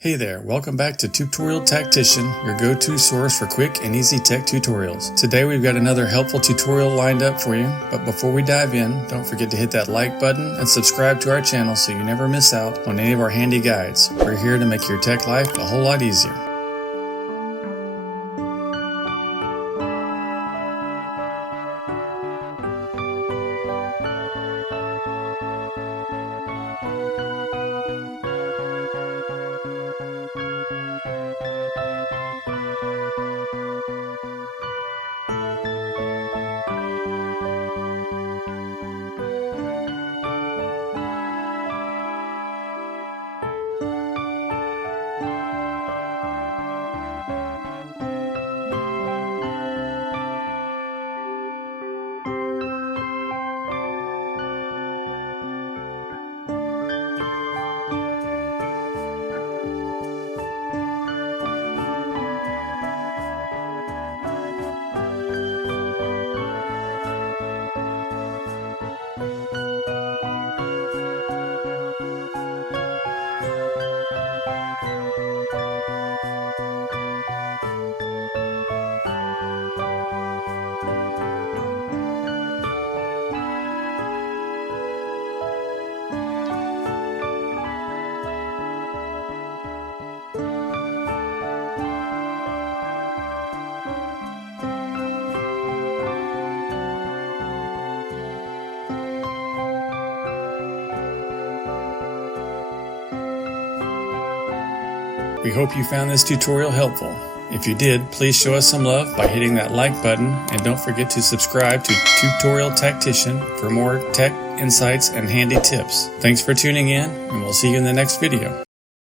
Hey there, welcome back to Tutorial Tactician, your go-to source for quick and easy tech tutorials. Today we've got another helpful tutorial lined up for you, but before we dive in, don't forget to hit that like button and subscribe to our channel so you never miss out on any of our handy guides. We're here to make your tech life a whole lot easier. We hope you found this tutorial helpful. If you did, please show us some love by hitting that like button, and don't forget to subscribe to Tutorial Tactician for more tech insights and handy tips. Thanks for tuning in, and we'll see you in the next video.